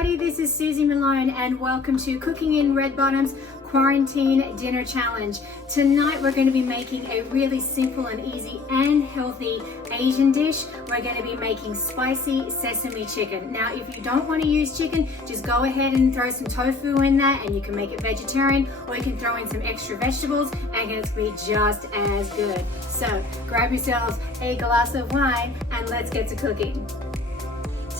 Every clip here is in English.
everybody, this is Suzie Malone and welcome to Cooking in Red Bottom's Quarantine Dinner Challenge. Tonight we're going to be making a really simple and easy and healthy Asian dish. We're going to be making spicy sesame chicken. Now if you don't want to use chicken, just go ahead and throw some tofu in there and you can make it vegetarian, or you can throw in some extra vegetables and it's going to be just as good. So grab yourselves a glass of wine and let's get to cooking.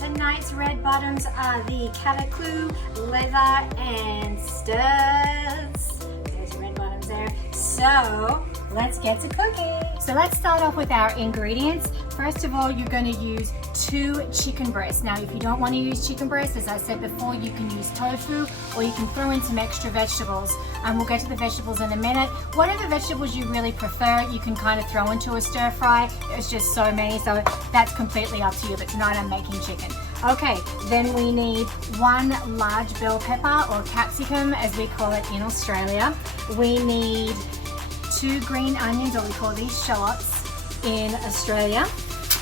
Tonight's red bottoms are the Cataclou, leather, and studs. There's your red bottoms there. So let's get to cooking. So let's start off with our ingredients. First of all, you're going to use 2 chicken breasts. Now, if you don't want to use chicken breasts, as I said before, you can use tofu or you can throw in some extra vegetables. And we'll get to the vegetables in a minute. Whatever vegetables you really prefer, you can kind of throw into a stir fry. There's just so many, so that's completely up to you. But tonight I'm making chicken. Okay, then we need 1 large bell pepper or capsicum, as we call it in Australia. We need 2 green onions, or we call these shallots in Australia.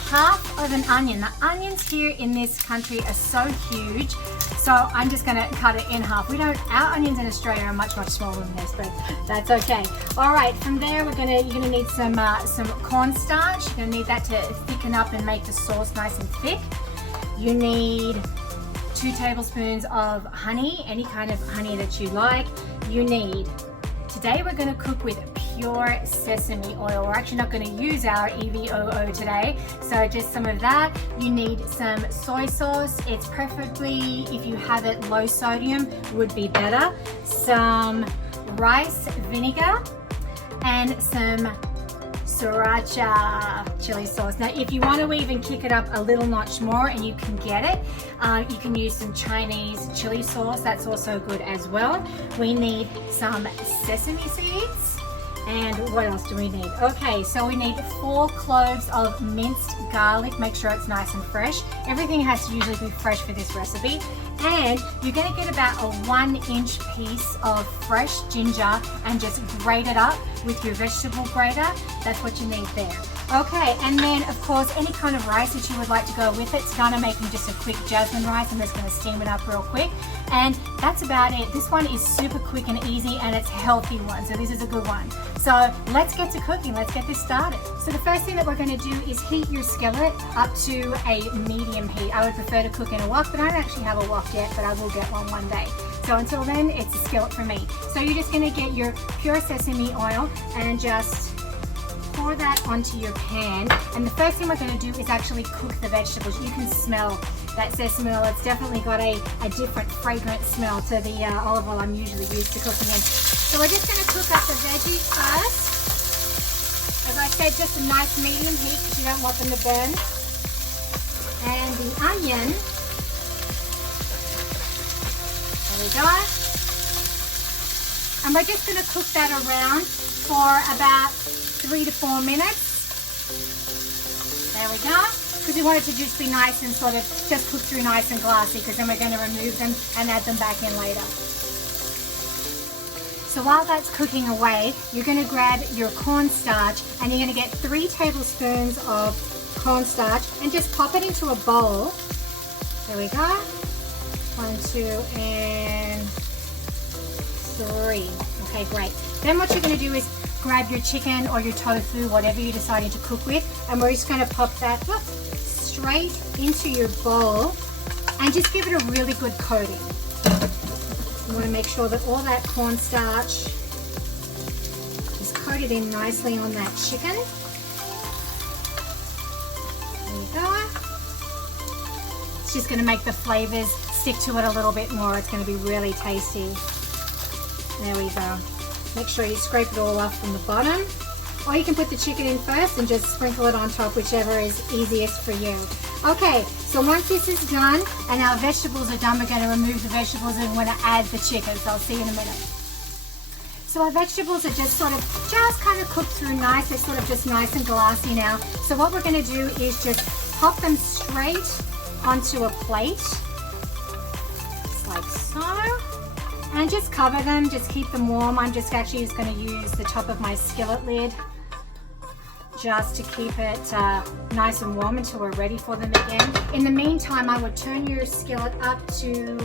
Half of an onion. The onions here in this country are so huge, so I'm just gonna cut it in half. Our onions in Australia are much smaller than this, but that's okay. All right, from there you're gonna need some cornstarch. You're gonna need that to thicken up and make the sauce nice and thick. You need 2 tablespoons of honey, any kind of honey that you like. Today we're going to cook with pure sesame oil. We're actually not going to use our EVOO today, so just some of that. You need some soy sauce. It's preferably, if you have it low sodium, would be better. Some rice vinegar and some Sriracha chili sauce. Now if you want to even kick it up a little notch more, and you can get it, you can use some Chinese chili sauce. That's also good as well. We need some sesame seeds. And what else do we need? Okay, so we need 4 cloves of minced garlic. Make sure it's nice and fresh. Everything has to usually be fresh for this recipe. And you're going to get about a 1-inch piece of fresh ginger and just grate it up with your vegetable grater. That's what you need there. Okay, and then of course any kind of rice that you would like to go with it. So I'm making just a quick jasmine rice. I'm just going to steam it up real quick. And that's about it. This one is super quick and easy, and it's a healthy one. So this is a good one. So let's get to cooking. Let's get this started. So the first thing that we're going to do is heat your skillet up to a medium heat. I would prefer to cook in a wok, but I don't actually have a wok yet, but I will get one day. So until then, it's a skillet for me. So you're just going to get your pure sesame oil and just pour that onto your pan. And the first thing we're going to do is actually cook the vegetables. You can smell that sesame oil. It's definitely got a different fragrant smell to the olive oil I'm usually used to cooking in. So we're just going to cook up the veggies first. As I said, just a nice medium heat because you don't want them to burn. And the onion. There we go. And we're just going to cook that around for about 3 to 4 minutes. There we go. Because we want it to just be nice and sort of just cook through nice and glassy, because then we're going to remove them and add them back in later. So while that's cooking away, you're going to grab your cornstarch and you're going to get 3 tablespoons of cornstarch and just pop it into a bowl. There we go. 1, 2, and 3. Okay, great. Then what you're going to do is grab your chicken or your tofu, whatever you're deciding to cook with, and we're just going to pop that straight into your bowl and just give it a really good coating. You want to make sure that all that cornstarch is coated in nicely on that chicken. There you go. It's just going to make the flavors stick to it a little bit more. It's going to be really tasty. There we go. Make sure you scrape it all off from the bottom. Or you can put the chicken in first and just sprinkle it on top, whichever is easiest for you. Okay, so once this is done and our vegetables are done, we're going to remove the vegetables and we're going to add the chicken. So I'll see you in a minute. So our vegetables are just kind of cooked through nice. They're sort of just nice and glassy now. So what we're going to do is just pop them straight onto a plate. Just like so. And just cover them, just keep them warm. I'm just going to use the top of my skillet lid just to keep it nice and warm until we're ready for them again. In the meantime, I would turn your skillet up to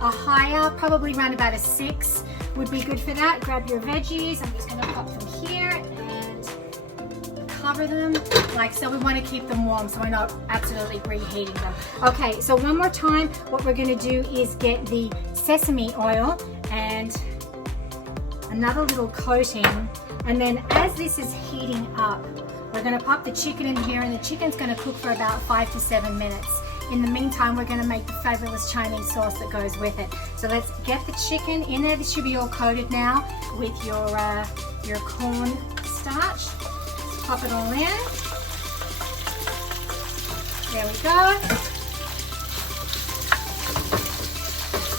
a higher, probably around about a 6 would be good for that. Grab your veggies. I'm just going to pop them here and cover them like so. We want to keep them warm so we're not absolutely reheating them. Okay, so one more time, what we're going to do is get the sesame oil and another little coating, and then as this is heating up, we're going to pop the chicken in here, and the chicken's going to cook for about 5 to 7 minutes. In the meantime, we're going to make the fabulous Chinese sauce that goes with it. So let's get the chicken in there. This should be all coated now with your corn starch. Let's pop it all in. There we go.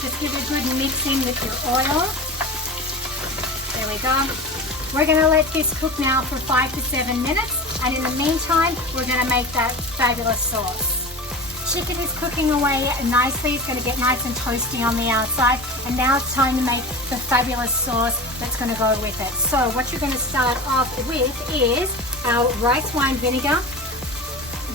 Just give it a good mixing with your oil. There we go. We're going to let this cook now for 5 to 7 minutes, and in the meantime, we're going to make that fabulous sauce. Chicken is cooking away nicely. It's going to get nice and toasty on the outside, and now it's time to make the fabulous sauce that's going to go with it. So what you're going to start off with is our rice wine vinegar.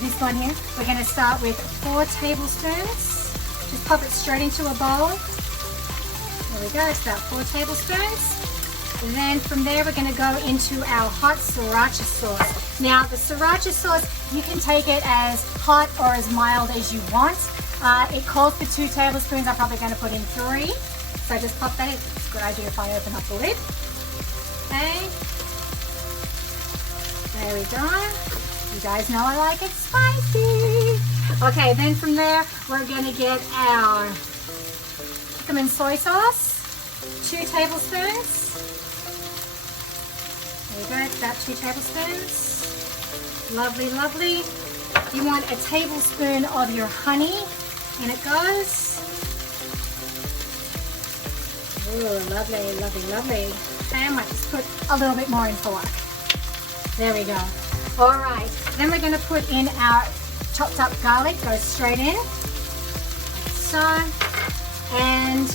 This one here. We're going to start with 4 tablespoons. Just pop it straight into a bowl. There we go. It's about 4 tablespoons. And then from there, we're going to go into our hot Sriracha sauce. Now, the Sriracha sauce, you can take it as hot or as mild as you want. It calls for 2 tablespoons. I'm probably going to put in 3. So just pop that in. It's a good idea if I open up the lid. Okay. There we go. You guys know I like it spicy. Okay, then from there, we're going to get our chicken soy sauce. 2 tablespoons. There we go, it's about 2 tablespoons. Lovely, lovely. You want a tablespoon of your honey, and it goes. Ooh, lovely, lovely, lovely. Okay, I might just put a little bit more in for luck. There we go. All right, then we're going to put in our chopped up garlic. Goes straight in. So, and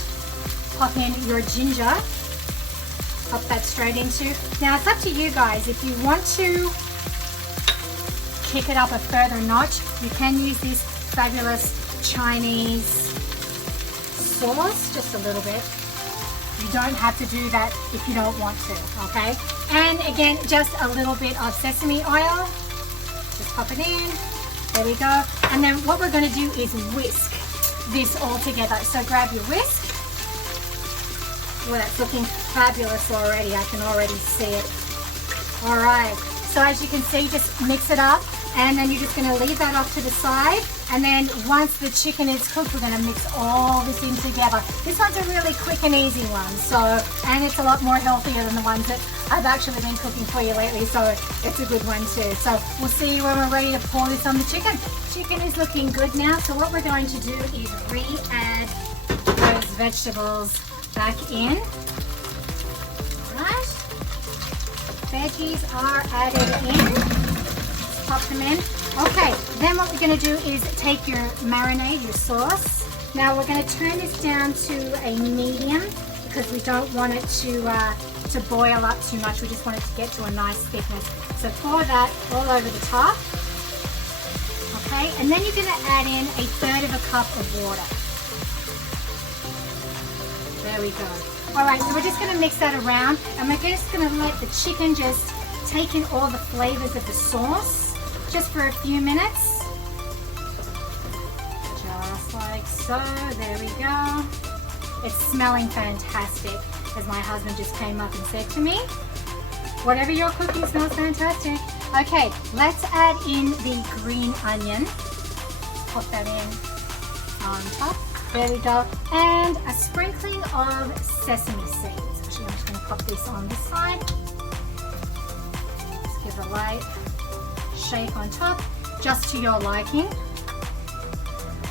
pop in your ginger. Pop that straight into. Now it's up to you guys. If you want to kick it up a further notch, you can use this fabulous Chinese sauce just a little bit. You don't have to do that if you don't want to, okay? And again, just a little bit of sesame oil. Just pop it in. There we go. And then what we're going to do is whisk this all together. So grab your whisk. Well, that's looking fabulous already. I can already see it. All right. So as you can see, just mix it up, and then you're just going to leave that off to the side. And then once the chicken is cooked, we're going to mix all this in together. This one's a really quick and easy one. So, and it's a lot more healthier than the ones that I've actually been cooking for you lately. So it's a good one too. So we'll see you when we're ready to pour this on the chicken. Chicken is looking good now. So what we're going to do is re-add those vegetables back in. Alright. Veggies are added in. Let's pop them in. Okay, then what we're going to do is take your marinade, your sauce. Now we're going to turn this down to a medium because we don't want it to boil up too much. We just want it to get to a nice thickness. So pour that all over the top. Okay, and then you're going to add in 1/3 of a cup of water. There we go. All right, so we're just going to mix that around, and we're just going to let the chicken just take in all the flavors of the sauce just for a few minutes. Just like so. There we go. It's smelling fantastic, as my husband just came up and said to me. Whatever you're cooking smells fantastic. Okay, let's add in the green onion. Pop that in on top. There we go. And a sprinkling of sesame seeds. Actually, I'm just going to pop this on this side. Just give a light shake on top, just to your liking.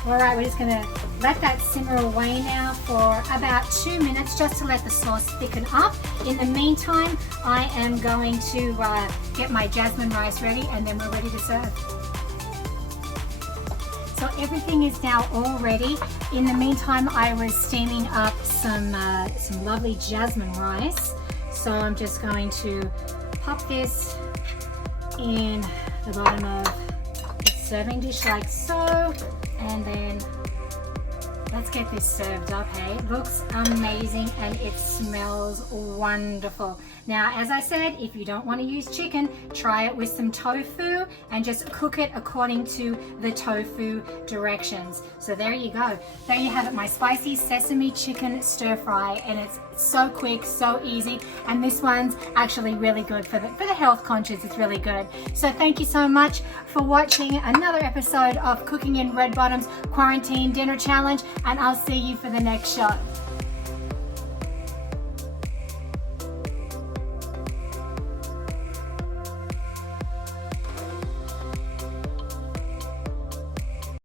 All right, we're just going to let that simmer away now for about 2 minutes, just to let the sauce thicken up. In the meantime, I am going to get my jasmine rice ready, and then we're ready to serve. So everything is now all ready. In the meantime, I was steaming up some lovely jasmine rice. So I'm just going to pop this in the bottom of the serving dish like so, and then let's get this served up, hey? It looks amazing and it smells wonderful. Now, as I said, if you don't want to use chicken, try it with some tofu and just cook it according to the tofu directions. So there you go. There you have it, my spicy sesame chicken stir fry, and it's so quick, so easy, and this one's actually really good for the health conscious. It's really good. So thank you so much for watching another episode of Cooking in Red Bottoms Quarantine Dinner Challenge, and I'll see you for the next show.